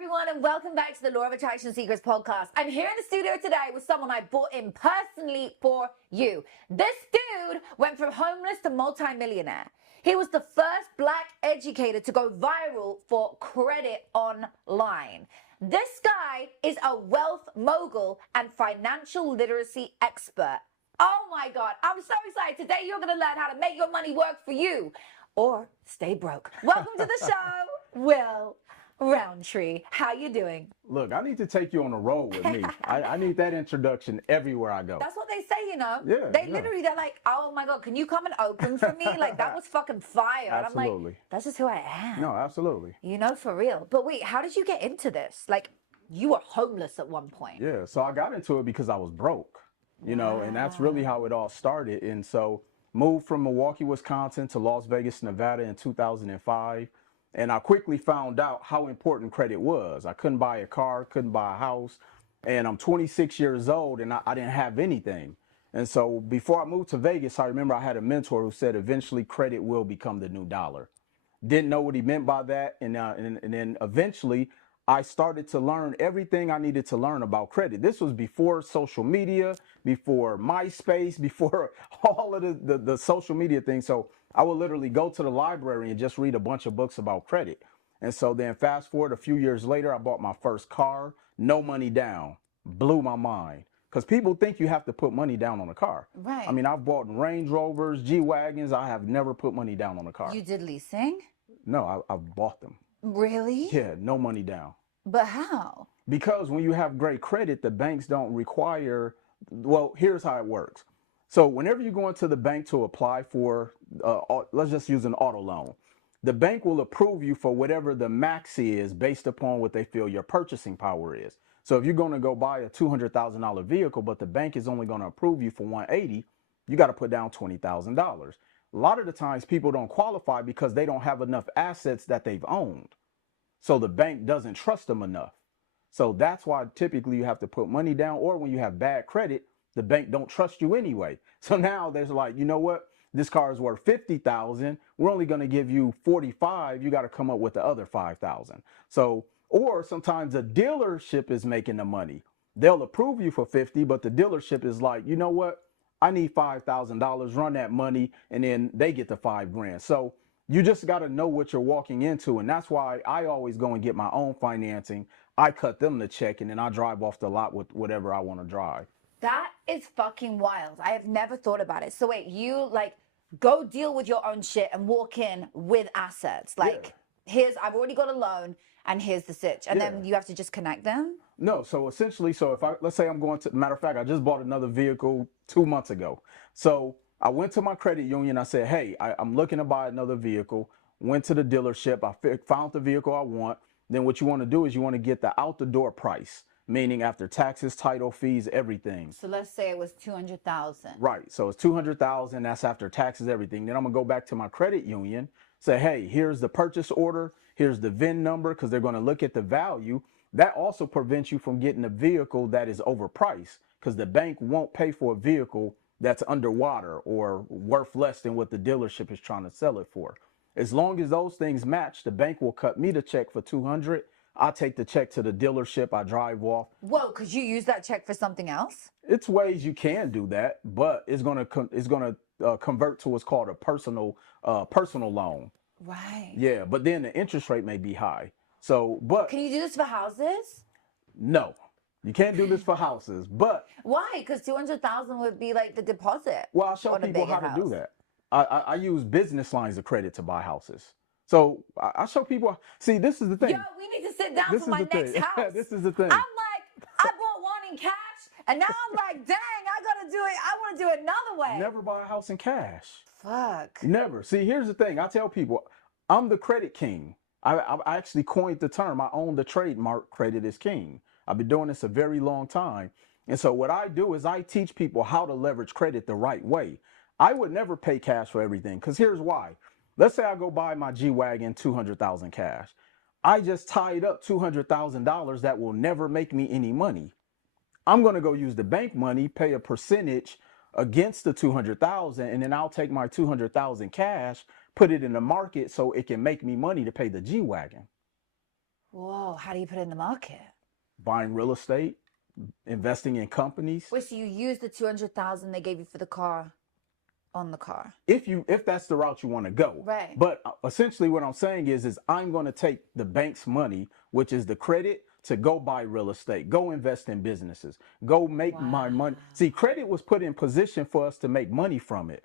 everyone, and welcome back to the Law of Attraction Secrets podcast. I'm here in the studio today with someone I brought in personally for you. This dude went from homeless to multi-millionaire. He was the first black educator to go viral for credit online. This guy is a wealth mogul and financial literacy expert. Oh my God, I'm so excited. Today you're going to learn how to make your money work for you or stay broke. Welcome to the show, Will Roundtree. How you doing? Look, I need to take you on a roll with me. I need that introduction everywhere I go. That's what they say, you know? Yeah, They're like, oh my God, can you come and open for me? Like, that was fucking fire. And I'm Absolutely. like, that's just who I am. No, absolutely. You know, for real. But wait, how did you get into this? Like, you were homeless at one point. Yeah, so I got into it because I was broke, you know, and that's really how it all started. And so moved from Milwaukee, Wisconsin to Las Vegas, Nevada in 2005. And I quickly found out how important credit was. I couldn't buy a car, couldn't buy a house. And I'm 26 years old and I didn't have anything. And so before I moved to Vegas, I remember I had a mentor who said eventually credit will become the new dollar. Didn't know what he meant by that. And then eventually I started to learn everything I needed to learn about credit. This was before social media, before MySpace, before all of the social media things. So I would literally go to the library and just read a bunch of books about credit. And so then fast forward a few years later, I bought my first car, no money down, blew my mind. Because people think you have to put money down on a car. Right. I mean, I've bought Range Rovers, G-Wagons. I have never put money down on a car. You did leasing? No, I've bought them. Really? Yeah, no money down. But how? Because when you have great credit, the banks don't require, well, here's how it works. So whenever you go into the bank to apply for, let's just use an auto loan, the bank will approve you for whatever the max is based upon what they feel your purchasing power is. So if you're going to go buy a $200,000 vehicle, but the bank is only going to approve you for 180, you got to put down $20,000. A lot of the times people don't qualify because they don't have enough assets that they've owned. So the bank doesn't trust them enough. So that's why typically you have to put money down, or when you have bad credit, the bank don't trust you anyway. So now there's like, you know what? This car is worth $50,000. We're only going to give you 45. You got to come up with the other 5,000. So, or sometimes the dealership is making the money. They'll approve you for 50, but the dealership is like, you know what? I need $5,000, run that money, and then they get the $5,000. So you just got to know what you're walking into. And that's why I always go and get my own financing. I cut them the check and then I drive off the lot with whatever I want to drive. That is fucking wild. I have never thought about it. So wait, you like go deal with your own shit and walk in with assets. Like, here's, I've already got a loan and here's the sitch. And then you have to just connect them? No, so essentially, so if let's say I'm going to, matter of fact, I just bought another vehicle 2 months ago. So I went to my credit union. I said, hey, I'm looking to buy another vehicle. Went to the dealership. I found the vehicle I want. Then what you want to do is you want to get the out the door price, meaning after taxes, title fees, everything. So let's say it was 200,000. Right. So it's 200,000. That's after taxes, everything. Then I'm going to go back to my credit union, say, hey, here's the purchase order. Here's the VIN number, because they're going to look at the value. That also prevents you from getting a vehicle that is overpriced, because the bank won't pay for a vehicle that's underwater or worth less than what the dealership is trying to sell it for. As long as those things match, the bank will cut me the check for 200. I take the check to the dealership. I drive off. Whoa, could you use that check for something else? It's ways you can do that, but it's gonna convert to what's called a personal loan. Right. Yeah, but then the interest rate may be high. So, but can you do this for houses? No, you can't do this for houses. But why? Because 200,000 would be like the deposit. Well, I'll show people how to do that. I use business lines of credit to buy houses. So I show people. See, this is the thing. Yo, we need to sit down for my next house. This is the thing. I'm like, I bought one in cash, and now I'm like, dang, I gotta do it. I want to do it another way. Never buy a house in cash. Fuck. Never. See, here's the thing. I tell people, I'm the credit king. I actually coined the term. I own the trademark credit is king. I've been doing this a very long time. And so what I do is I teach people how to leverage credit the right way. I would never pay cash for everything, because here's why. Let's say I go buy my G-Wagon 200,000 cash. I just tied up $200,000 that will never make me any money. I'm going to go use the bank money, pay a percentage against the 200,000, and then I'll take my 200,000 cash, put it in the market so it can make me money to pay the G-Wagon. Whoa, how do you put it in the market? Buying real estate, investing in companies. Wait, so you use the 200,000 they gave you for the car on the car? If that's the route you want to go. Right. But essentially what I'm saying is I'm going to take the bank's money, which is the credit, to go buy real estate, go invest in businesses, go make my money. See, credit was put in position for us to make money from it,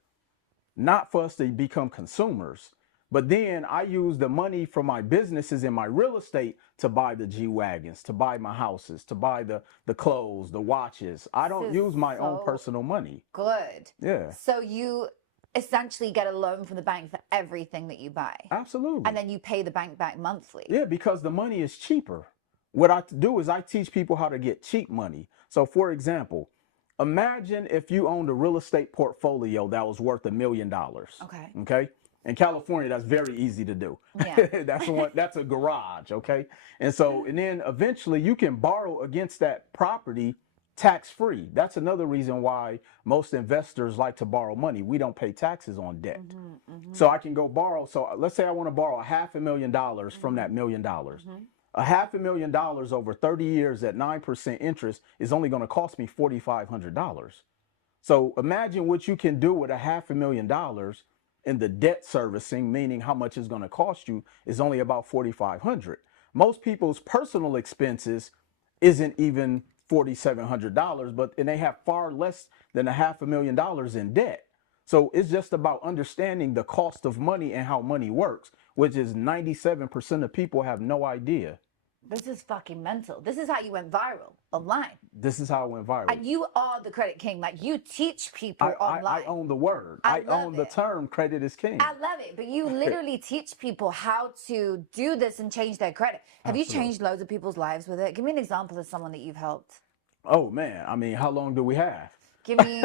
not for us to become consumers. But then I use the money from my businesses and my real estate to buy the G-Wagons, to buy my houses, to buy the clothes, the watches. I don't use my own personal money. Good. Yeah. So you essentially get a loan from the bank for everything that you buy. Absolutely. And then you pay the bank back monthly. Yeah, because the money is cheaper. What I do is I teach people how to get cheap money. So for example, imagine if you owned a real estate portfolio that was worth $1 million. Okay. Okay. In California, that's very easy to do. Yeah. That's a garage. Okay. And then eventually you can borrow against that property tax-free. That's another reason why most investors like to borrow money. We don't pay taxes on debt. So I can go borrow. So let's say I want to borrow $500,000 from that $1 million. $500,000 over 30 years at 9% interest is only going to cost me $4,500. So imagine what you can do with $500,000, and the debt servicing, meaning how much it's going to cost you, is only about $4,500. Most people's personal expenses isn't even $4,700, and they have far less than $500,000 in debt. So it's just about understanding the cost of money and how money works, which is 97% of people have no idea. This is fucking mental. This is how you went viral online. This is how I went viral. And you are the credit king. Like, you teach people online. I own the word. I own the term credit is king. I love it. But you literally teach people how to do this and change their credit. Have you changed loads of people's lives with it? Give me an example of someone that you've helped. Oh, man. I mean, how long do we have? Give me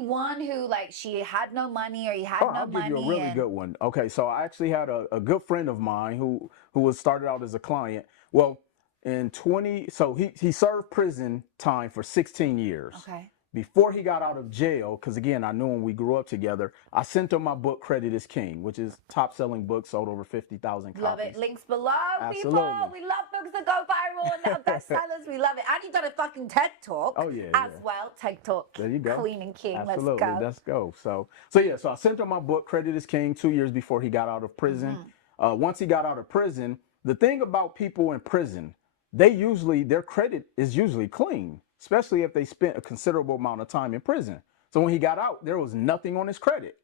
one who, like, she had no money or he had no money. I'll give you a really good one. Okay, so I actually had a good friend of mine who was started out as a client. Well, so he served prison time for 16 years. Okay. Before he got out of jail, because again, I knew him, we grew up together, I sent him my book, Credit is King, which is top-selling book, sold over 50,000 copies. Love it. Links below, Absolutely. people. We love books that go viral and they're bestsellers. We love it. And you've done a fucking TED Talk as well. TED Talk. There you go. Queen and King. Absolutely. Let's go. So I sent him my book, Credit is King, 2 years before he got out of prison. Once he got out of prison, the thing about people in prison, their credit is usually clean, especially if they spent a considerable amount of time in prison. So when he got out, there was nothing on his credit.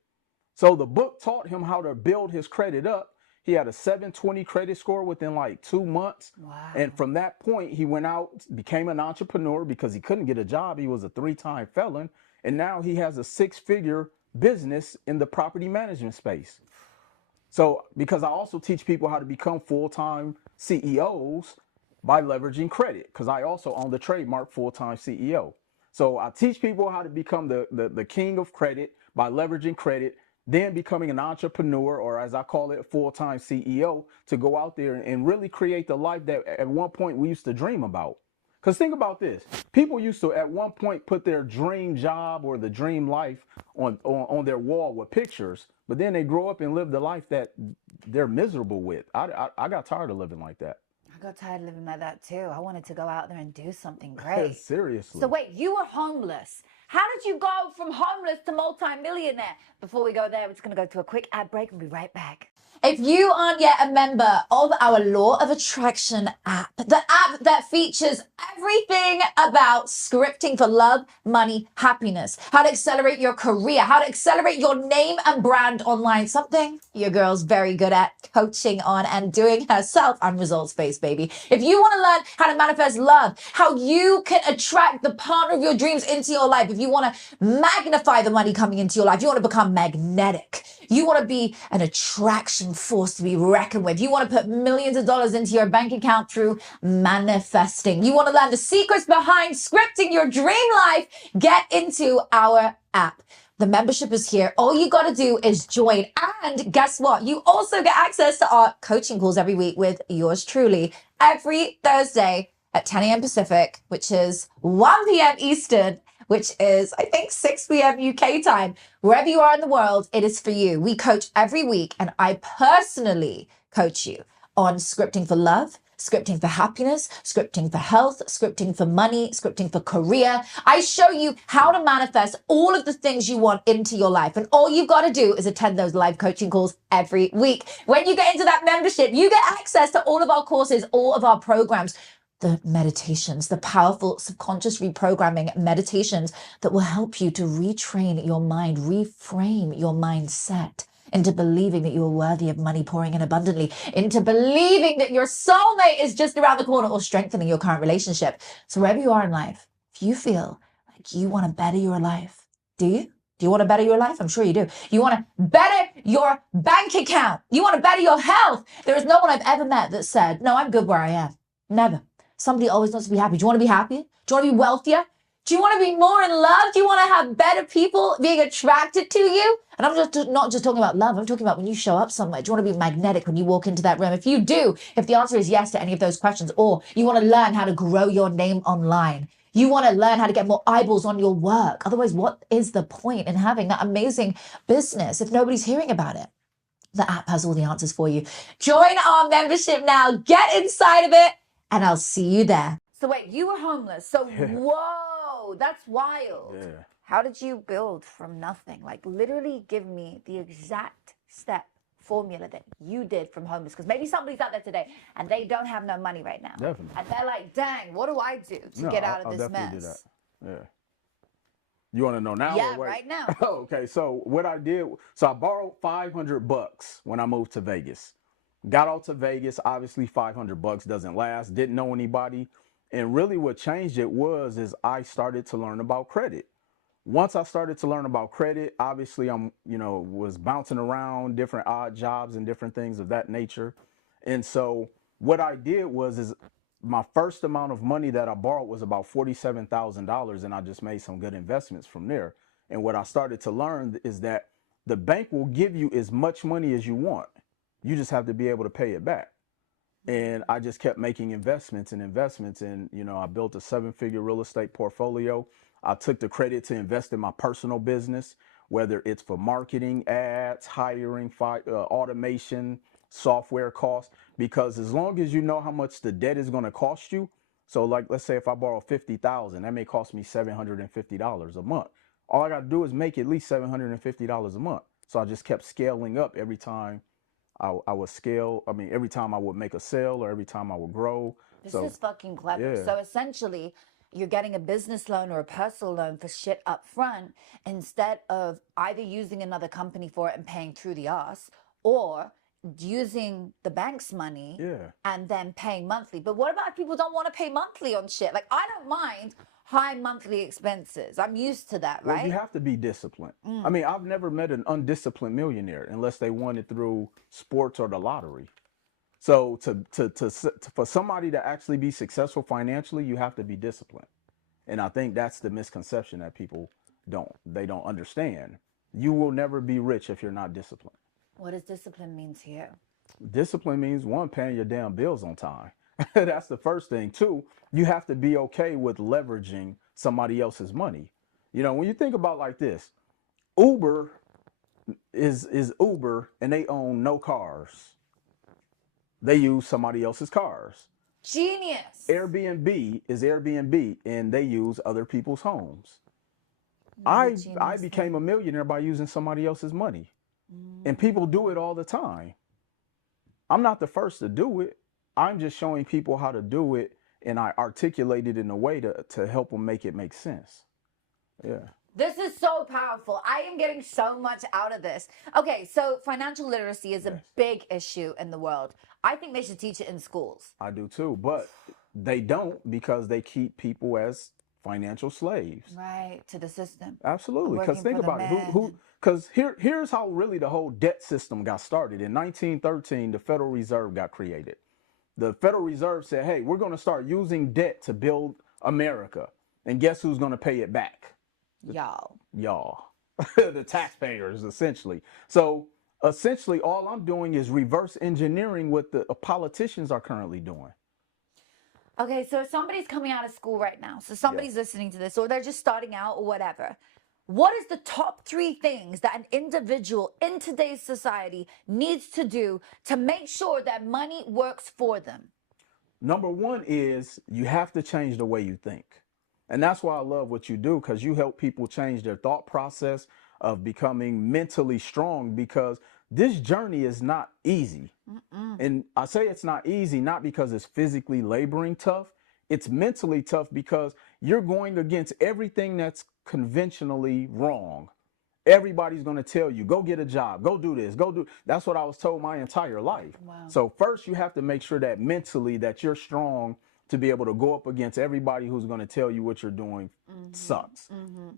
So the book taught him how to build his credit up. He had a 720 credit score within like 2 months. Wow. And from that point, he went out, became an entrepreneur because he couldn't get a job. He was a 3-time felon. And now he has a 6-figure business in the property management space. So because I also teach people how to become full-time CEOs by leveraging credit, because I also own the trademark full-time CEO. So I teach people how to become the king of credit by leveraging credit, then becoming an entrepreneur, or as I call it, a full-time CEO, to go out there and really create the life that at one point we used to dream about. Because think about this. People used to at one point put their dream job or the dream life on their wall with pictures, but then they grow up and live the life that they're miserable with. I got tired of living like that. I got tired of living like that too. I wanted to go out there and do something great. Seriously. So wait, you were homeless. How did you go from homeless to multi-millionaire? Before we go there, we're just going to go to a quick ad break and be right back. If you aren't yet a member of our Law of Attraction app, the app that features everything about scripting for love, money, happiness, how to accelerate your career, how to accelerate your name and brand online, something your girl's very good at coaching on and doing herself. I'm results-based, baby. If you want to learn how to manifest love, how you can attract the partner of your dreams into your life, if you want to magnify the money coming into your life, you want to become magnetic, you want to be an attraction force to be reckoned with, you want to put millions of dollars into your bank account through manifesting, you want to learn the secrets behind scripting your dream life, get into our app. The membership is here. All you got to do is join. And guess what? You also get access to our coaching calls every week with yours truly every Thursday at 10 a.m. Pacific, which is 1 p.m. Eastern, which is, I think, 6 p.m. UK time. Wherever you are in the world, it is for you. We coach every week, and I personally coach you on scripting for love, scripting for happiness, scripting for health, scripting for money, scripting for career. I show you how to manifest all of the things you want into your life. And all you've got to do is attend those live coaching calls every week. When you get into that membership, you get access to all of our courses, all of our programs, the meditations, the powerful subconscious reprogramming meditations that will help you to retrain your mind, reframe your mindset into believing that you are worthy of money pouring in abundantly, into believing that your soulmate is just around the corner, or strengthening your current relationship. So wherever you are in life, if you feel like you want to better your life, do you? Do you want to better your life? I'm sure you do. You want to better your bank account. You want to better your health. There is no one I've ever met that said, no, I'm good where I am. Never. Somebody always wants to be happy. Do you want to be happier? Do you want to be wealthier? Do you want to be more in love? Do you want to have better people being attracted to you? And I'm just not just talking about love. I'm talking about when you show up somewhere. Do you want to be magnetic when you walk into that room? If you do, if the answer is yes to any of those questions, or you want to learn how to grow your name online, you want to learn how to get more eyeballs on your work. Otherwise, what is the point in having that amazing business if nobody's hearing about it? The app has all the answers for you. Join our membership now. Get inside of it, and I'll see you there. So wait, you were homeless. So whoa, that's wild. Yeah. How did you build from nothing? Like literally give me the exact step formula that you did from homeless. Because maybe somebody's out there today and they don't have no money right now. Definitely. And they're like, dang, what do I do to get out of this definitely mess? do that. Yeah. You want to know now? Yeah, or wait? right now. Okay, so what I did, so I borrowed $500 when I moved to Vegas. Got out to Vegas, obviously $500 doesn't last, didn't know anybody. And really what changed it is I started to learn about credit. Once I started to learn about credit, obviously was bouncing around different odd jobs and different things of that nature. And so what I did is my first amount of money that I borrowed was about $47,000, and I just made some good investments from there. And what I started to learn is that the bank will give you as much money as you want. You just have to be able to pay it back. And I just kept making investments, and I built a 7-figure real estate portfolio. I took the credit to invest in my personal business, whether it's for marketing, ads, hiring, automation, software costs, because as long as you know how much the debt is going to cost you. So like, let's say if I borrow $50,000, that may cost me $750 a month. All I got to do is make at least $750 a month. So I just kept scaling up every time I would scale. I mean, every time I would make a sale or every time I would grow. This is fucking clever. Yeah. So essentially, you're getting a business loan or a personal loan for shit up front instead of either using another company for it and paying through the ass, or using the bank's money and then paying monthly. But what about if people don't want to pay monthly on shit? Like, I don't mind high monthly expenses. I'm used to that, right? Well, you have to be disciplined. I mean, I've never met an undisciplined millionaire unless they won it through sports or the lottery. So for somebody to actually be successful financially, you have to be disciplined. And I think that's the misconception that people don't understand. You will never be rich if you're not disciplined. What does discipline mean to you? Discipline means, one, paying your damn bills on time. That's the first thing. Two, you have to be okay with leveraging somebody else's money. When you think about like this, Uber is Uber, and they own no cars. They use somebody else's cars. Genius. Airbnb is Airbnb, and they use other people's homes. I became a millionaire by using somebody else's money. And people do it all the time. I'm not the first to do it. I'm just showing people how to do it, and I articulate it in a way to help them make it make sense. Yeah. This is so powerful. I am getting so much out of this. Okay, so financial literacy is a big issue in the world. I think they should teach it in schools. I do too, but they don't, because they keep people as financial slaves. Right, to the system. Absolutely, because think about it. Because here's how really the whole debt system got started. In 1913, the Federal Reserve got created. The Federal Reserve said, hey, we're going to start using debt to build America. And guess who's going to pay it back? Y'all. The taxpayers, essentially. So essentially, all I'm doing is reverse engineering what the politicians are currently doing. Okay, so if somebody's coming out of school right now, so somebody's listening to this, or they're just starting out or whatever, what is the top 3 things that an individual in today's society needs to do to make sure that money works for them? Number one is you have to change the way you think. And that's why I love what you do, because you help people change their thought process of becoming mentally strong, because this journey is not easy. And I say it's not easy, not because it's physically laboring tough. It's mentally tough because you're going against everything that's conventionally wrong. Everybody's going to tell you, go get a job, go do this, go do. That's what I was told my entire life. Wow. So first you have to make sure that mentally that you're strong to be able to go up against everybody who's going to tell you what you're doing sucks.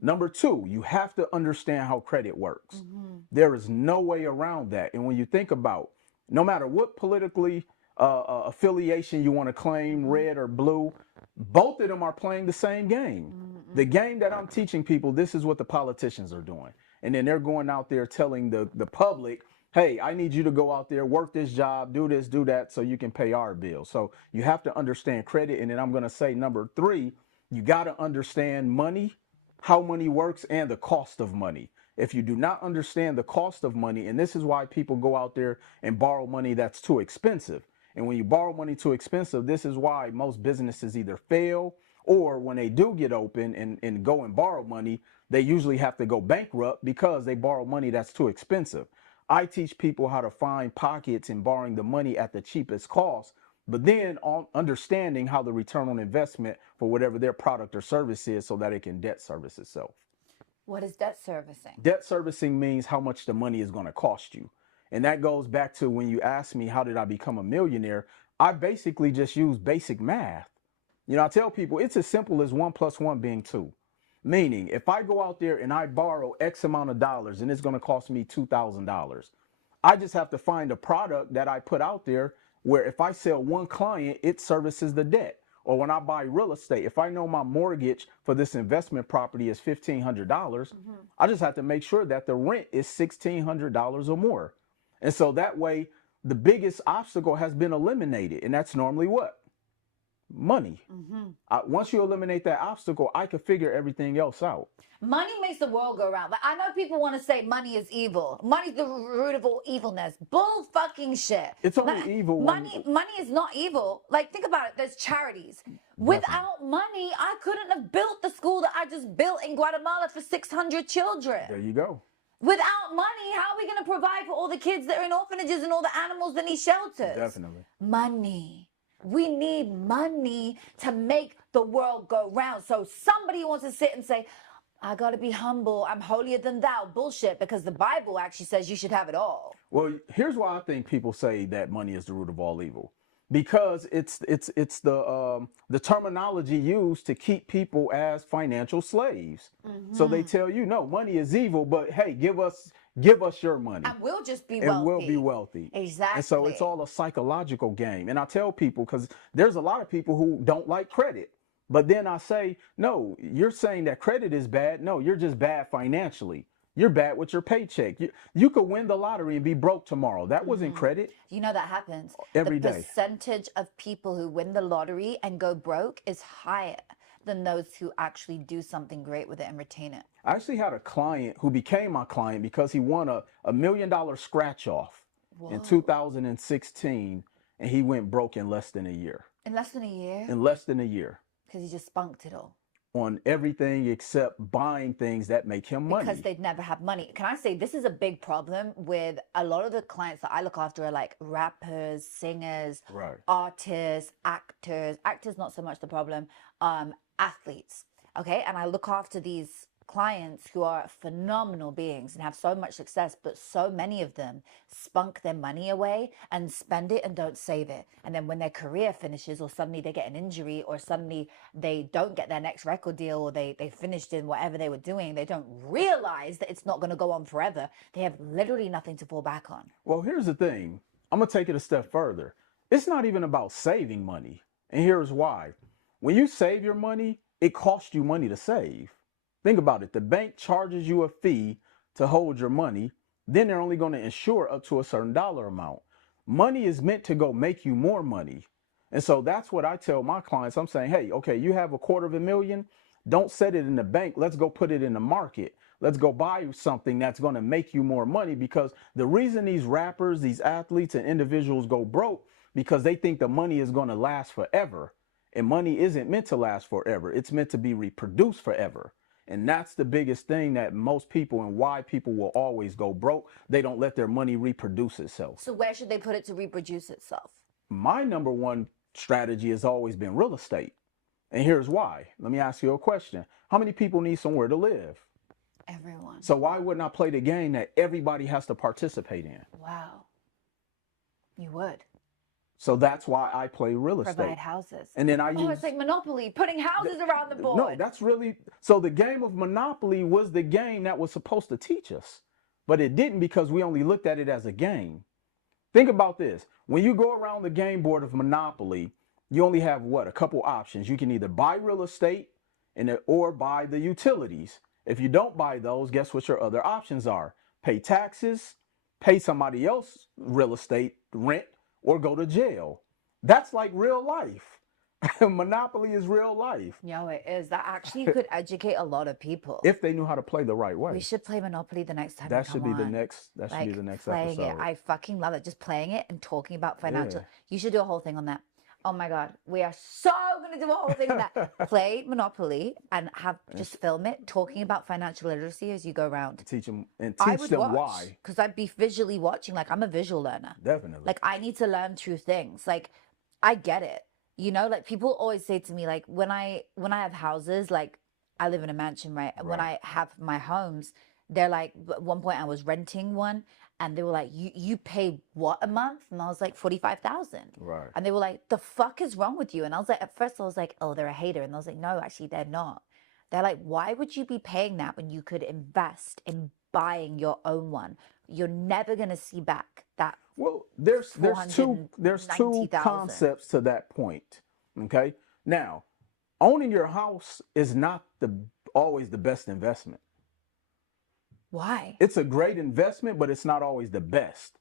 Number two, you have to understand how credit works. There is no way around that. And when you think about, no matter what politically affiliation you want to claim, red or blue, both of them are playing the same game. The game that I'm teaching people, this is what the politicians are doing. And then they're going out there telling the public, hey, I need you to go out there, work this job, do this, do that, so you can pay our bills. So you have to understand credit. And then I'm going to say number three, you got to understand money, how money works, and the cost of money. If you do not understand the cost of money, and this is why people go out there and borrow money that's too expensive. And when you borrow money too expensive, this is why most businesses either fail, or when they do get open and go and borrow money, they usually have to go bankrupt because they borrow money that's too expensive. I teach people how to find pockets in borrowing the money at the cheapest cost, but then on understanding how the return on investment for whatever their product or service is so that it can debt service itself. What is debt servicing? Debt servicing means how much the money is going to cost you. And that goes back to when you asked me, how did I become a millionaire? I basically just use basic math. You know, I tell people it's as simple as 1 + 1 being 2. Meaning, if I go out there and I borrow X amount of dollars and it's going to cost me $2,000, I just have to find a product that I put out there where if I sell one client, it services the debt. Or when I buy real estate, if I know my mortgage for this investment property is $1,500, I just have to make sure that the rent is $1,600 or more. And so that way, the biggest obstacle has been eliminated. And that's normally what? Money. Once you eliminate that obstacle, I can figure everything else out. Money makes the world go round. Like, I know people want to say money is evil. Money's the root of all evilness. Bull fucking shit. It's only evil when... Money is not evil. Like, think about it. There's charities. Without money, I couldn't have built the school that I just built in Guatemala for 600 children. There you go. Without money, how are we going to provide for all the kids that are in orphanages and all the animals that need shelters? Definitely. Money. We need money to make the world go round. So somebody wants to sit and say, I got to be humble, I'm holier than thou. Bullshit, because the Bible actually says you should have it all. Well, here's why I think people say that money is the root of all evil. Because it's the terminology used to keep people as financial slaves. So they tell you, no, money is evil, but hey, give us your money. And we'll just be and wealthy. we'll be wealthy. Exactly. And so it's all a psychological game. And I tell people, because there's a lot of people who don't like credit. But then I say, no, you're saying that credit is bad. No, you're just bad financially. You're bad with your paycheck. You could win the lottery and be broke tomorrow. That wasn't credit. You know that happens. Every day. The percentage of people who win the lottery and go broke is higher than those who actually do something great with it and retain it. I actually had a client who became my client because he won a $1 million scratch off in 2016, and he went broke in less than a year. In less than a year? In less than a year. Because he just spunked it all. On everything except buying things that make him money. Because they'd never have money. Can I say this is a big problem with a lot of the clients that I look after are like rappers, singers, artists, actors. Actors, not so much the problem. Athletes. Okay, and I look after these clients who are phenomenal beings and have so much success, but so many of them spunk their money away and spend it and don't save it. And then when their career finishes, or suddenly they get an injury, or suddenly they don't get their next record deal, or they finished in whatever they were doing, they don't realize that it's not going to go on forever. They have literally nothing to fall back on. Well, here's the thing. I'm going to take it a step further. It's not even about saving money. And here's why. When you save your money, it costs you money to save. Think about it. The bank charges you a fee to hold your money. Then they're only going to insure up to a certain dollar amount. Money is meant to go make you more money. And so that's what I tell my clients. I'm saying, hey, okay, you have $250,000. Don't set it in the bank. Let's go put it in the market. Let's go buy something that's going to make you more money, because the reason these rappers, these athletes and individuals go broke, because they think the money is going to last forever. And money isn't meant to last forever. It's meant to be reproduced forever. And that's the biggest thing that most people, and why people will always go broke. They don't let their money reproduce itself. So where should they put it to reproduce itself? My number one strategy has always been real estate. And here's why. Let me ask you a question. How many people need somewhere to live? Everyone. So why wouldn't I play the game that everybody has to participate in? Wow. You would. So that's why I play real estate. Provide houses. And then I use... it's like Monopoly, putting houses around the board. No, that's really... So the game of Monopoly was the game that was supposed to teach us. But it didn't, because we only looked at it as a game. Think about this. When you go around the game board of Monopoly, you only have, what, a couple options. You can either buy real estate or buy the utilities. If you don't buy those, guess what your other options are? Pay taxes, pay somebody else real estate rent, or go to jail. That's like real life. Monopoly is real life. Yo, it is. That actually could educate a lot of people. If they knew how to play the right way. We should play Monopoly the next time. That should be the next. That should be the next playing episode. it. I fucking love it. Just playing it and talking about financial. Yeah. You should do a whole thing on that. Oh my God, we are so gonna do a whole thing on that. Play Monopoly and just film it, talking about financial literacy as you go around. Teach them why. Because I'd be visually watching. Like, I'm a visual learner. Definitely. Like, I need to learn true things. Like, I get it. You know, like, people always say to me, like, when I have houses, like, I live in a mansion, right? When I have my homes, they're like, at one point I was renting one, and they were like, you pay what a month? And I was like, 45,000. Right. And they were like, the fuck is wrong with you? And I was like, at first I was like, oh, they're a hater. And I was like, no, actually they're not. They're like, why would you be paying that when you could invest in buying your own one? You're never going to see back that. Well, there's two concepts to that point. Okay. Now, owning your house is not always the best investment. Why? It's a great investment, but it's not always the best.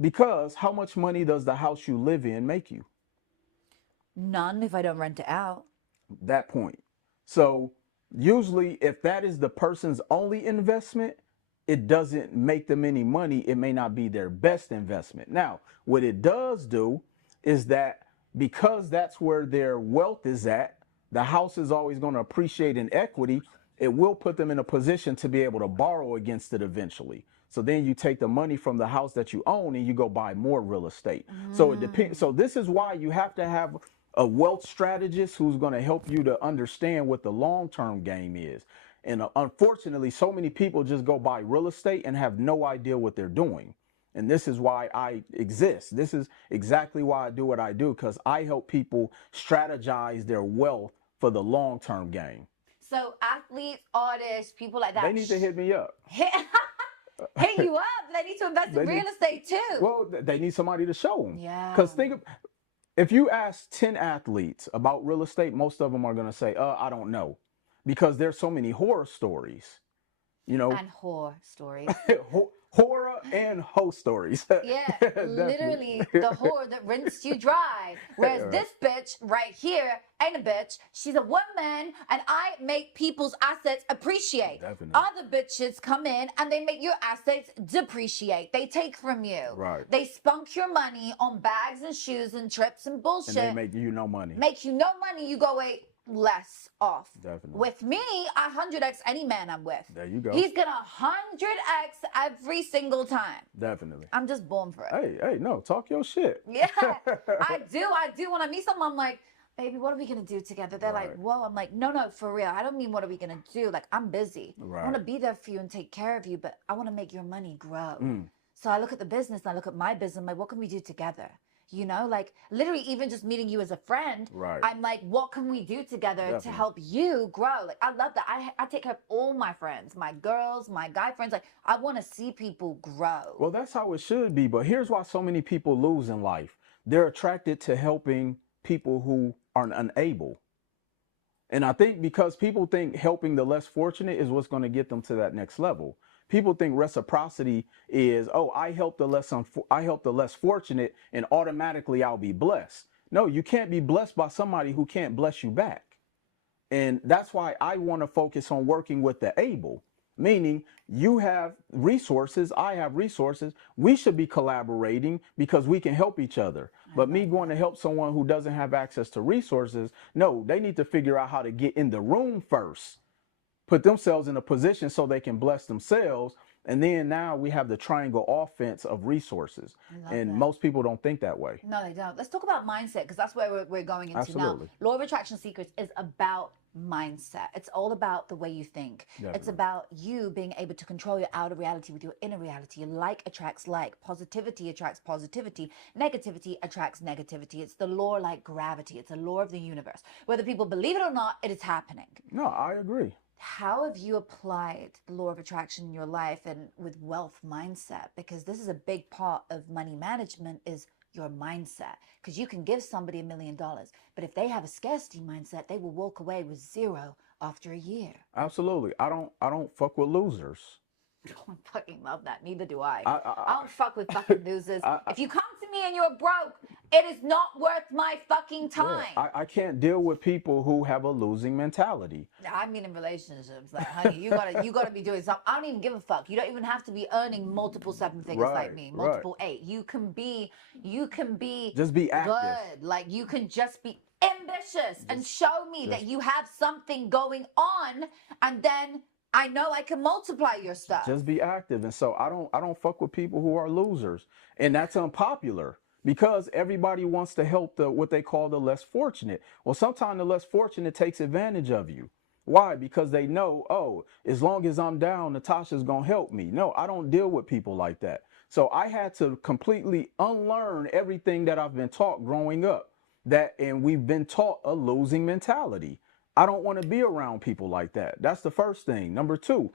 Because how much money does the house you live in make you? None if I don't rent it out. That point. So usually if that is the person's only investment, it doesn't make them any money. It may not be their best investment. Now, what it does do is that because that's where their wealth is at, the house is always going to appreciate in equity. It will put them in a position to be able to borrow against it eventually. So then you take the money from the house that you own and you go buy more real estate. So it depends. So this is why you have to have a wealth strategist who's going to help you to understand what the long-term game is. And unfortunately, so many people just go buy real estate and have no idea what they're doing. And this is why I exist. This is exactly why I do what I do, because I help people strategize their wealth for the long-term game. So athletes, artists, people like that. They need to hit me up. Hit you up. They need to invest in real estate too. Well, they need somebody to show them. Yeah. Because if you ask 10 athletes about real estate, most of them are going to say, I don't know. Because there's so many horror stories, you know. And horror stories. Horror and hoe stories. Yeah, literally the whore that rinsed you dry. Whereas this bitch right here ain't a bitch. She's a woman, and I make people's assets appreciate. Definitely. Other bitches come in and they make your assets depreciate. They take from you. Right. They spunk your money on bags and shoes and trips and bullshit. And they make you no money. Make you no money. You go away less off. Definitely. With me, I 100x any man I'm with. There you go. He's gonna 100x every single time. Definitely. I'm just born for it. Hey, no, talk your shit. Yeah, I do. When I meet someone, I'm like, baby, what are we gonna do together? They're like, whoa. I'm like, no, for real. I don't mean what are we gonna do. Like, I'm busy. Right. I want to be there for you and take care of you, but I want to make your money grow. So I look at the business and I look at my business. I'm like, what can we do together? You know, like literally even just meeting you as a friend, right. I'm like, what can we do together to help you grow? Like, I love that. I take care of all my friends, my girls, my guy friends. Like, I want to see people grow. Well, that's how it should be. But here's why so many people lose in life. They're attracted to helping people who are unable. And I think because people think helping the less fortunate is what's going to get them to that next level. People think reciprocity is, I help the less fortunate and automatically I'll be blessed. No, you can't be blessed by somebody who can't bless you back. And that's why I want to focus on working with the able, meaning you have resources, I have resources. We should be collaborating because we can help each other. But me going to help someone who doesn't have access to resources, no, they need to figure out how to get in the room first, put themselves in a position so they can bless themselves. And then now we have the triangle offense of resources. And most people don't think that way. No, they don't. Let's talk about mindset, because that's where we're going into Absolutely. now. Law of Attraction Secrets is about mindset. It's all about the way you think. Definitely. It's about you being able to control your outer reality with your inner reality. Like attracts like. Positivity attracts positivity. Negativity attracts negativity. It's the law like gravity. It's a law of the universe. Whether people believe it or not, it is happening. No, I agree. How have you applied the law of attraction in your life and with wealth mindset? Because this is a big part of money management, is your mindset. Because you can give somebody $1 million, but if they have a scarcity mindset, they will walk away with zero after a year. Absolutely. I don't fuck with losers. I fucking love that. Neither do I. I don't fuck with fucking losers. If you come to me and you're broke, it is not worth my fucking time. Yeah, I can't deal with people who have a losing mentality. I mean, in relationships, like, honey, you gotta be doing something. I don't even give a fuck. You don't even have to be earning multiple 7 figures like me, multiple 8. You can be just be active. Good. Like, you can just be ambitious and show me that you have something going on, and then I know I can multiply your stuff. Just be active. And so I don't fuck with people who are losers. And that's unpopular because everybody wants to help what they call the less fortunate. Well, sometimes the less fortunate takes advantage of you. Why? Because they know, oh, as long as I'm down, Natasha's going to help me. No, I don't deal with people like that. So I had to completely unlearn everything that I've been taught growing up. And we've been taught a losing mentality. I don't want to be around people like that. That's the first thing. Number 2,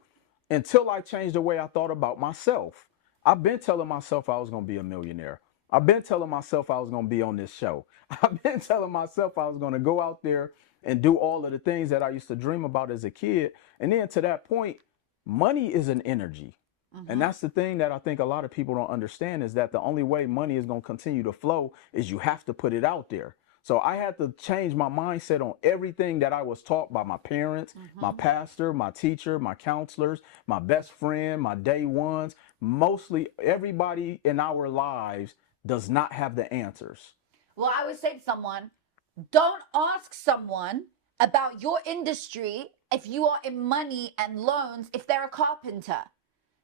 until I changed the way I thought about myself. I've been telling myself I was going to be a millionaire. I've been telling myself I was going to be on this show. I've been telling myself I was going to go out there and do all of the things that I used to dream about as a kid. And then to that point, money is an energy. And that's the thing that I think a lot of people don't understand, is that the only way money is going to continue to flow is you have to put it out there. So I had to change my mindset on everything that I was taught by my parents, my pastor, my teacher, my counselors, my best friend, my day ones. Mostly everybody in our lives does not have the answers. Well, I would say to someone, don't ask someone about your industry if you are in money and loans if they're a carpenter.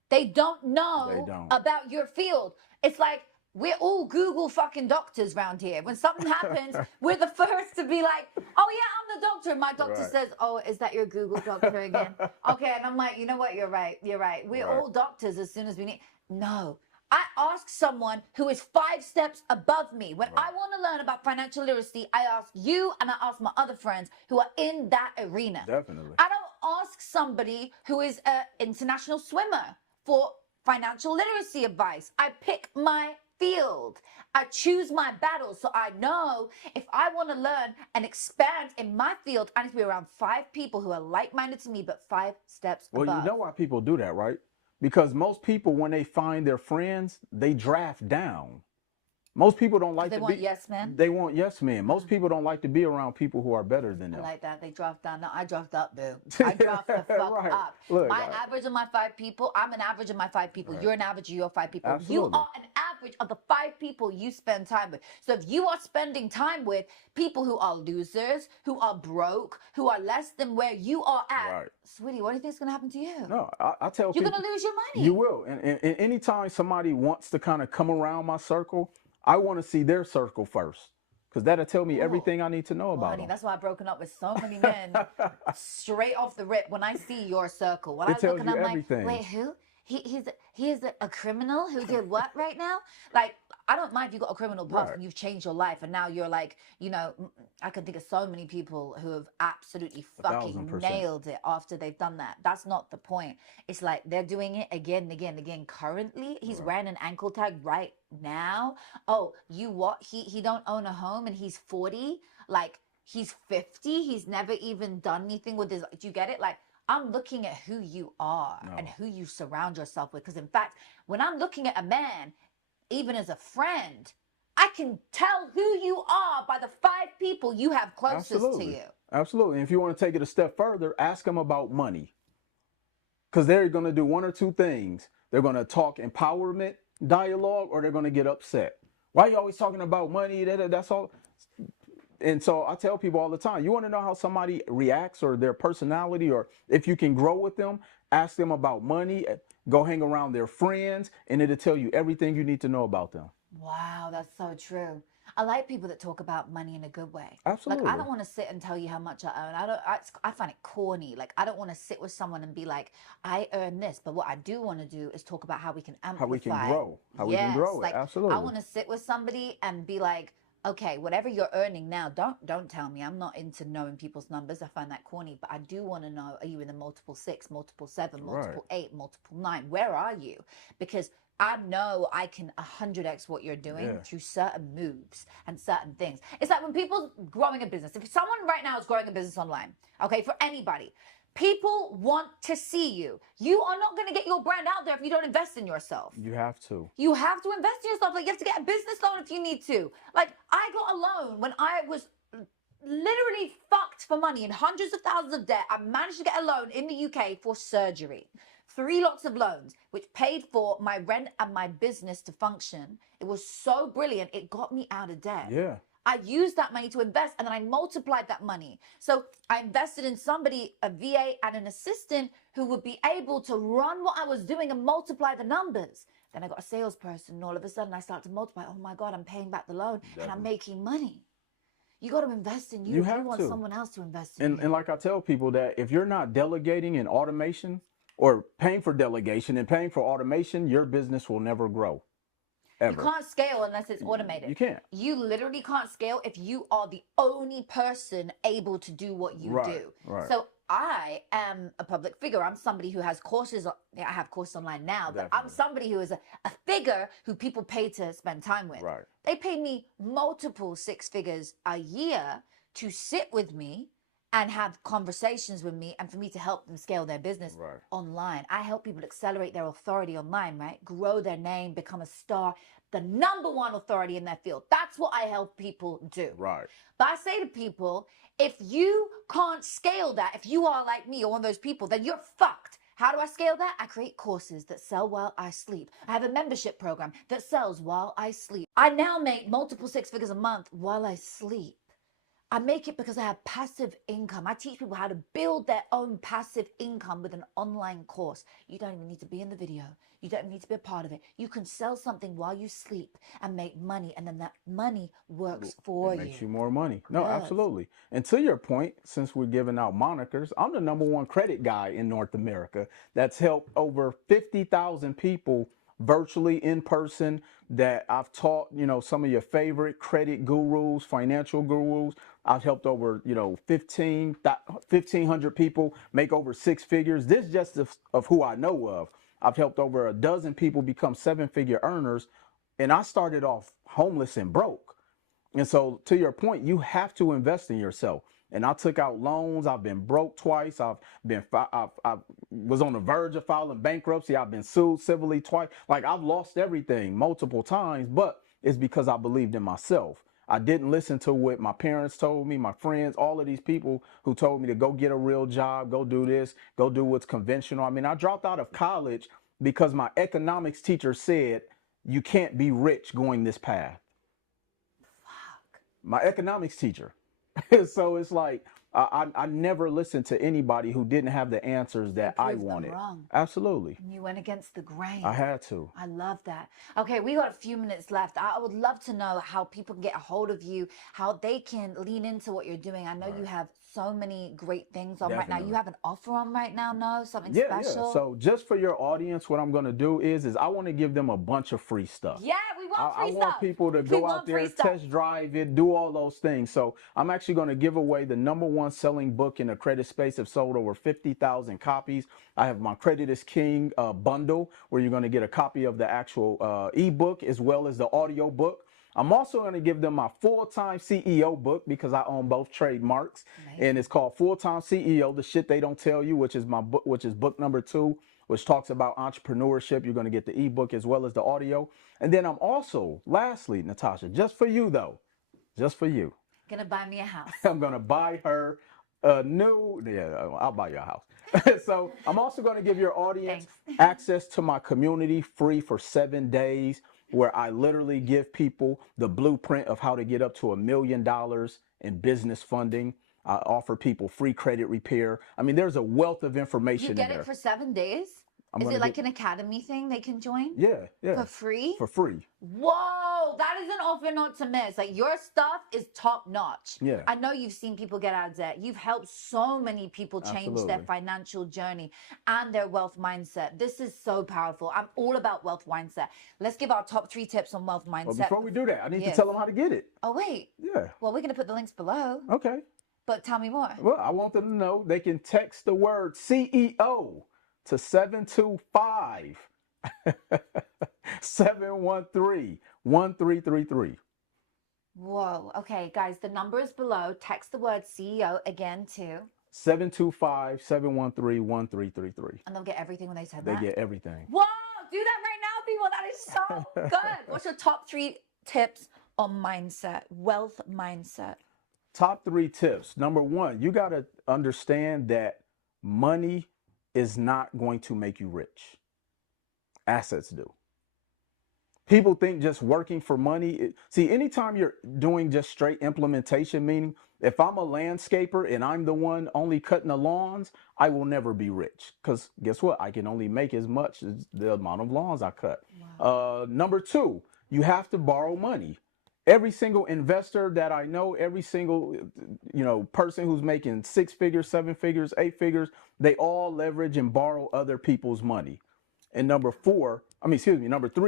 They don't know about your field. It's like, we're all Google fucking doctors around here. When something happens, we're the first to be like, oh yeah, I'm the doctor. And my doctor says, oh, is that your Google doctor again? Okay, and I'm like, you know what? You're right. We're all doctors as soon as we need. No, I ask someone who is 5 steps above me. When I want to learn about financial literacy, I ask you and I ask my other friends who are in that arena. Definitely. I don't ask somebody who is an international swimmer for financial literacy advice. I pick my field. I choose my battles, so I know if I want to learn and expand in my field, I need to be around 5 people who are like-minded to me, but 5 steps above. Well, you know why people do that, right? Because most people, when they find their friends, they draft down. Most people don't like to be. They want yes men? They want yes men. Most people don't like to be around people who are better than them. I like that. They draft down. No, I draft up, boo. I draft the fuck up. Look, my average of my 5 people, I'm an average of my 5 people. You're an average of your 5 people. Absolutely. You are an average of the 5 people you spend time with. So if you are spending time with people who are losers, who are broke, who are less than where you are at, sweetie, what do you think is going to happen to you? No, I tell people. You're going to lose your money. You will. And anytime somebody wants to kind of come around my circle, I want to see their circle first, because that'll tell me everything I need to know about them. That's why I've broken up with so many men straight off the rip. When I see your circle, when I look and I'm everything. Like, wait, who? He is a criminal who did what right now? Like, I don't mind if you got a criminal past and you've changed your life and now you're like, you know, I can think of so many people who have absolutely fucking 1000%. nailed it after they've done that. That's not the point. It's like they're doing it again and again and again. Currently, he's wearing an ankle tag right now. Oh, you what? He don't own a home and he's 40. Like, he's 50. He's never even done anything with his. Do you get it? Like, I'm looking at who you are and who you surround yourself with. Because in fact, when I'm looking at a man, even as a friend, I can tell who you are by the 5 people you have closest to you. Absolutely. And if you want to take it a step further, ask them about money. Because they're going to do one or two things. They're going to talk empowerment dialogue, or they're going to get upset. Why are you always talking about money? That's all. And so I tell people all the time, you want to know how somebody reacts or their personality, or if you can grow with them, ask them about money, go hang around their friends, and it'll tell you everything you need to know about them. Wow, that's so true. I like people that talk about money in a good way. Like, I Absolutely. don't want to sit and tell you how much I earn. I don't. I find it corny. Like, I don't want to sit with someone and be like, I earn this. But what I do want to do is talk about how we can How we can amplify it. grow, how we can Yes, grow it. like I Absolutely. want to sit with somebody and be like, okay, whatever you're earning now, don't tell me. I'm not into knowing people's numbers. I find that corny. But I do want to know: are you in the multiple six, multiple seven, Right. multiple eight, multiple nine? Where are you? Because I know I can 100x what you're doing Yeah. through certain moves and certain things. It's like when people growing a business, if someone right now is growing a business online, okay, for anybody, people want to see you. You are not going to get your brand out there if you don't invest in yourself. You have to. You have to invest in yourself. Like, you have to get a business loan if you need to. Like, I got a loan when I was literally fucked for money in hundreds of thousands of debt. I managed to get a loan in the UK for surgery. 3 lots of loans, which paid for my rent and my business to function. It was so brilliant. It got me out of debt. Yeah. I used that money to invest, and then I multiplied that money. So I invested in somebody, a VA and an assistant, who would be able to run what I was doing and multiply the numbers. Then I got a salesperson, and all of a sudden I start to multiply. Oh my God, I'm paying back the loan and I'm making money. You got to invest in you. You If you have want to. someone else to invest in And you. and like I tell people that if you're not delegating in automation or paying for delegation and paying for automation, your business will never grow. You Ever. can't scale unless it's automated. You can't. You literally can't scale if you are the only person able to do what you Right, do. right. So I am a public figure. I'm somebody who has courses. I have courses online now, but I'm Definitely. somebody who is a figure who people pay to spend time with. Right. They pay me multiple 6 figures a year to sit with me and have conversations with me and for me to help them scale their business Right. online. I help people accelerate their authority online, right? Grow their name, become a star, the #1 authority in their field. That's what I help people do. Right. But I say to people, if you can't scale that, if you are like me or one of those people, then you're fucked. How do I scale that? I create courses that sell while I sleep. I have a membership program that sells while I sleep. I now make multiple 6 figures a month while I sleep. I make it because I have passive income. I teach people how to build their own passive income with an online course. You don't even need to be in the video. You don't need to be a part of it. You can sell something while you sleep and make money, and then that money works for It you. makes you more money. No, Yes. absolutely. And to your point, since we're giving out monikers, I'm the #1 credit guy in North America that's helped over 50,000 people virtually, in person, that I've taught, some of your favorite credit gurus, financial gurus. I've helped over, 1,500 people make over 6 figures. This just of who I know of. I've helped over a dozen people become 7-figure earners. And I started off homeless and broke. And so, to your point, you have to invest in yourself. And I took out loans. I've been broke twice. I was on the verge of filing bankruptcy. I've been sued civilly twice. Like, I've lost everything multiple times, but it's because I believed in myself. I didn't listen to what my parents told me, my friends, all of these people who told me to go get a real job, go do this, go do what's conventional. I mean, I dropped out of college because my economics teacher said, you can't be rich going this path. Fuck. My economics teacher. So it's like I never listened to anybody who didn't have the answers that I Proved them wanted. wrong. Absolutely. And you went against the grain. I had to. I love that. Okay, we got a few minutes left. I would love to know how people can get a hold of you, how they can lean into what you're doing. I know you have so many great things on right now. Definitely. You have an offer on right now, no? Something Yeah. special? So just for your audience, what I'm gonna do is I want to give them a bunch of free stuff. Yeah, we want free I stuff. want people to go out there, test drive it, do all those things. So I'm actually going to give away the #1 selling book in the credit space. Have sold over 50,000 copies. I have my Credit is King bundle, where you're going to get a copy of the actual ebook as well as the audio book. I'm also going to give them my Full-Time CEO book because I own both trademarks. Amazing. And it's called Full-Time CEO, The Shit They Don't Tell You, which is my book, which is book #2, which talks about entrepreneurship. You're going to get the ebook as well as the audio. And then I'm also, lastly, Natasha, just for you though, just for you. Gonna buy me a house. I'm going to buy her a new, I'll buy you a house. So I'm also going to give your audience access to my community free for 7 days. where I literally give people the blueprint of how to get up to $1 million in business funding. I offer people free credit repair. I mean, there's a wealth of information You get in there. it for 7 days? I'm Is gonna it like get- an academy thing they can join? Yeah, For free? For free. Whoa, that is an offer not to miss. Like, your stuff is top notch. Yeah. I know you've seen people get out of debt. You've helped so many people change their Absolutely. financial journey and their wealth mindset. This is so powerful. I'm all about wealth mindset. Let's give our top 3 tips on wealth mindset. Well, before we do that, I need to Yes. tell them how to get it. Oh, wait. Yeah. Well, we're going to put the links below, Okay. but tell me more. Well, I want them to know they can text the word CEO to 725 713 1333. Whoa. Okay, guys, the number is below. Text the word CEO again to, 725 713 1333. and they'll get everything when they said They that. get everything. Whoa, do that right now, people. That is so good. What's your top 3 tips on mindset, wealth mindset? Top 3 tips. Number 1, you got to understand that money is not going to make you rich. Assets do. People think just working for money. See, anytime you're doing just straight implementation, meaning if I'm a landscaper and I'm the one only cutting the lawns, I will never be rich. Because guess what? I can only make as much as the amount of lawns I cut. Wow. Number 2, you have to borrow money. Every single investor that I know, every single person who's making 6 figures, 7 figures, 8 figures, they all leverage and borrow other people's money. And number 3,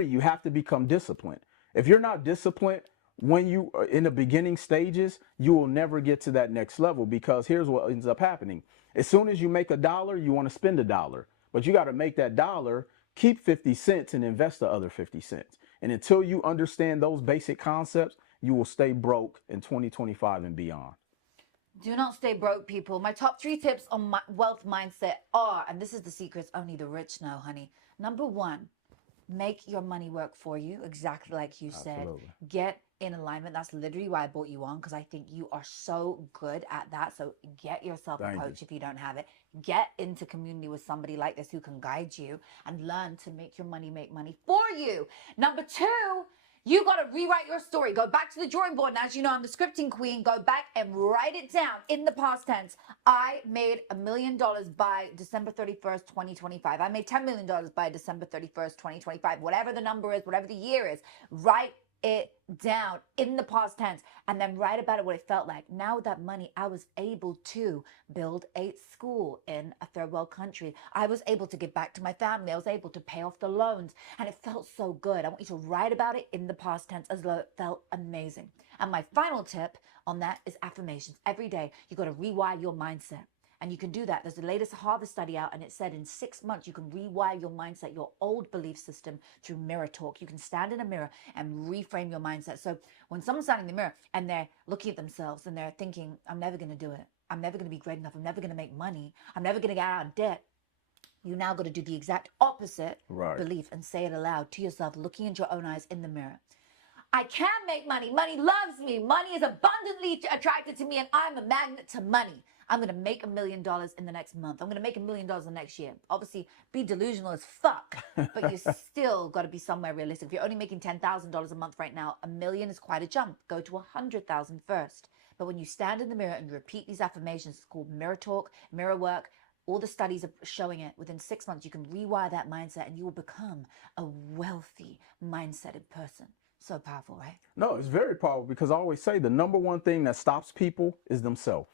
you have to become disciplined. If you're not disciplined when you are in the beginning stages, you will never get to that next level, because here's what ends up happening. As soon as you make $1, you want to spend $1, but you got to make that dollar, keep 50 cents and invest the other 50 cents. And until you understand those basic concepts, you will stay broke in 2025 and beyond. Do not stay broke, people. My top 3 tips on my wealth mindset are, and this is the secrets only the rich know, honey. Number 1, make your money work for you, exactly like you said. Absolutely. Get in alignment. That's literally why I brought you on, because I think you are so good at that. So get yourself a coach if you don't have it. Get into community with somebody like this who can guide you and learn to make your money make money for you. Number 2, you got to rewrite your story. Go back to the drawing board. And as you know, I'm the scripting queen. Go back and write it down in the past tense. I made $1 million by December 31st, 2025. I made $10 million by December 31st, 2025. Whatever the number is, whatever the year is, write it down in the past tense, and then write about it, what it felt like. Now with that money, I was able to build a school in a third world country. I was able to give back to my family. I was able to pay off the loans, and it felt so good. I want you to write about it in the past tense as though it felt amazing. And my final tip on that is affirmations. Every day, you got to rewire your mindset. And you can do that. There's the latest Harvard study out, and it said in 6 months, you can rewire your mindset, your old belief system, through mirror talk. You can stand in a mirror and reframe your mindset. So when someone's standing in the mirror and they're looking at themselves and they're thinking, I'm never going to do it. I'm never going to be great enough. I'm never going to make money. I'm never going to get out of debt. You now got to do the exact opposite belief and say it aloud to yourself, looking into your own eyes in the mirror. I can make money. Money loves me. Money is abundantly attracted to me, and I'm a magnet to money. I'm going to make $1 million in the next month. I'm going to make $1 million the next year. Obviously, be delusional as fuck, but you still got to be somewhere realistic. If you're only making $10,000 a month right now, $1 million is quite a jump. Go to 100,000 first. But when you stand in the mirror and you repeat these affirmations, it's called mirror talk, mirror work. All the studies are showing it. Within 6 months, you can rewire that mindset and you will become a wealthy mindseted person. So powerful, right? No, it's very powerful, because I always say the number 1 thing that stops people is themselves.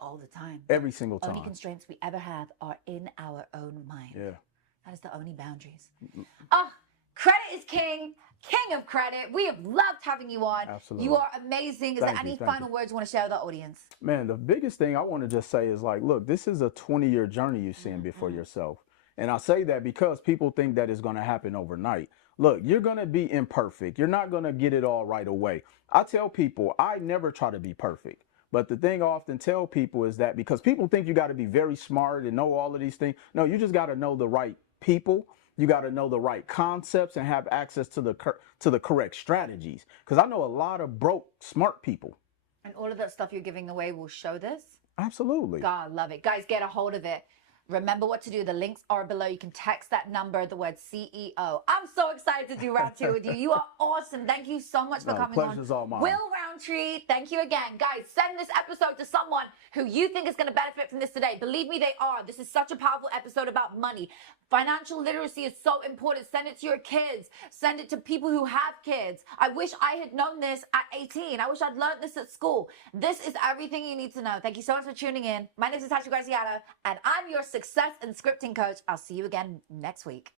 All the time. Every single time. Only constraints we ever have are in our own mind. Yeah. That is the only boundaries. Oh, credit is king. King of credit. We have loved having you on. Absolutely. You are amazing. Is there any final words you want to share with the audience? Man, the biggest thing I want to just say is, like, look, this is a 20-year journey you're seeing before yourself. And I say that because people think that it's going to happen overnight. Look, you're going to be imperfect. You're not going to get it all right away. I tell people, I never try to be perfect. But the thing I often tell people is that, because people think you got to be very smart and know all of these things. No, you just got to know the right people. You got to know the right concepts and have access to the correct strategies. Because I know a lot of broke, smart people. And all of that stuff you're giving away will show this? Absolutely. God, love it. Guys, get a hold of it. Remember what to do. The links are below. You can text that number, the word CEO. I'm so excited to do round two with you. You are awesome. Thank you so much for coming on. Pleasure's all mine. Will Roundtree, thank you again. Guys, send this episode to someone who you think is going to benefit from this today. Believe me, they are. This is such a powerful episode about money. Financial literacy is so important. Send it to your kids. Send it to people who have kids. I wish I had known this at 18. I wish I'd learned this at school. This is everything you need to know. Thank you so much for tuning in. My name is Natasha Graziano, and I'm your success and scripting coach. I'll see you again next week.